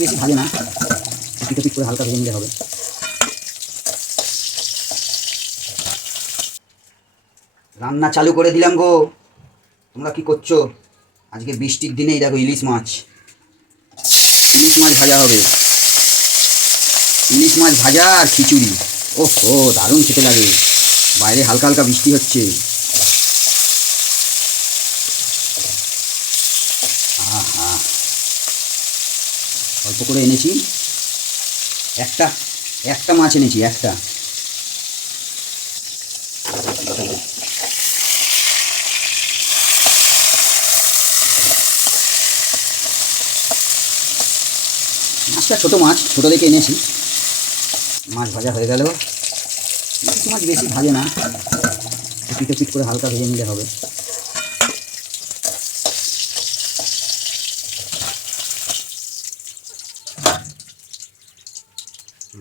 বেশি না করে হালকা হবে রান্না চালু করে দিলাম গো। তোমরা কি করছ? আজকে বৃষ্টির দিনেই দেখো ইলিশ মাছ। ইলিশ মাছ ভাজা হবে। ইলিশ মাছ ভাজা আর খিচুড়ি। ওহ ও দারুণ খেতে লাগে। বাইরে হালকা হালকা বৃষ্টি হচ্ছে। অল্প করে এনেছি। একটা একটা মাছ এনেছি, একটা। মাছটা ছোটো মাছ, ছোটো দেখে এনেছি। মাছ ভাজা হয়ে গেল। মাছ বেশি ভাজে না। পিট করে হালকা ভেজে নিলে হবে।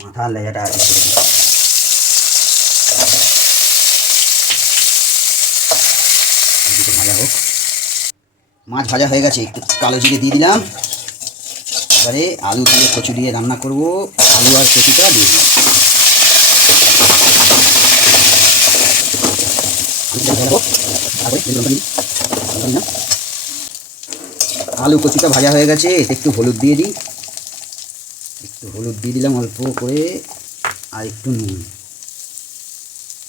মাথা লেজাটা। এদিকে ভাজা হোক। মাছ ভাজা হয়ে গেছে, একটু কালো জিরে দিয়ে দিলাম। এবারে আলু দিয়ে কচু দিয়ে রান্না করব। আলু আর কচুটা দিয়ে দিলাম। আলু কচুটা ভাজা হয়ে গেছে, এতে একটু হলুদ দিয়ে দিই। একটু হলুদ দিয়ে দিলাম, অল্প করে, আর একটু নুন।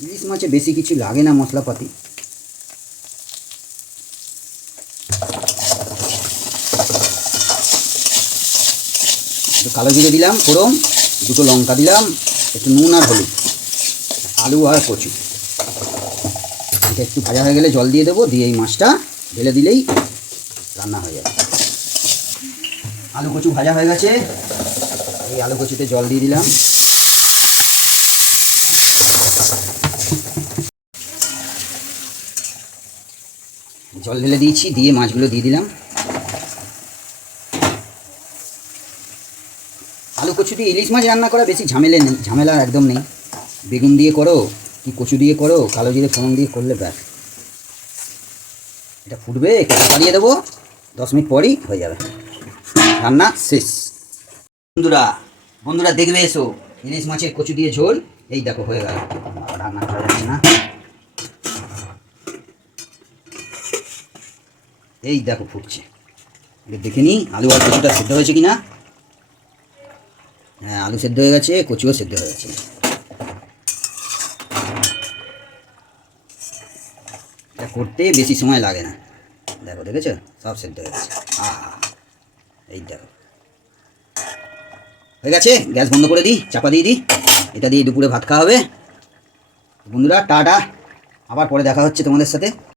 ইলিশ মাছে বেশি কিছু লাগে না মশলাপাতি। কালো জিরে দিলাম, ফোড়ন, দুটো লঙ্কা দিলাম, একটু নুন আর হলুদ, আলু আর কচু। এটা একটু ভাজা হয়ে গেলে জল দিয়ে দেবো, দিয়ে এই মাছটা ঢেলে দিলেই রান্না হয়ে যাবে। আলু কচু ভাজা হয়ে গেছে। এই আলু কচুতে জল দিয়ে দিলাম। জল ঢেলে দিয়েছি, দিয়ে মাছগুলো দিয়ে দিলাম। আলু কচু দিয়ে ইলিশ মাছ রান্না করা বেশি ঝামেলা নেই, ঝামেলা একদম নেই। বেগুন দিয়ে করো কি কচু দিয়ে করো, কালো জিরে ফোড়ন দিয়ে করলে ব্যাস। এটা ফুটবে দিয়ে দেবো, দশ মিনিট পরই হয়ে যাবে। রান্না শেষ। বন্ধুরা বন্ধুরা দেখবে এসো। ইলিশ মাছের কচু দিয়ে ঝোল, এই দেখো হয়ে গেল। রান্না করা যাচ্ছে না। এই দেখো ফুটছে। দেখে নিই, আলু আর কচুটা সেদ্ধ হয়েছে কি না হ্যাঁ আলু সেদ্ধ হয়ে গেছে, কচুও সেদ্ধ হয়ে গেছে। এটা করতে বেশি সময় লাগে না। দেখো, দেখেছ? সব সেদ্ধ হয়ে গেছে। এই দেখো। হয়ে গেছে? গ্যাস বন্ধ করে দিই, চাপা দিয়ে দিই। এটা দিয়ে দুপুরে ভাত খাওয়া হবে। বন্ধুরা, টাটা। আবার পরে দেখা হচ্ছে তোমাদের সাথে।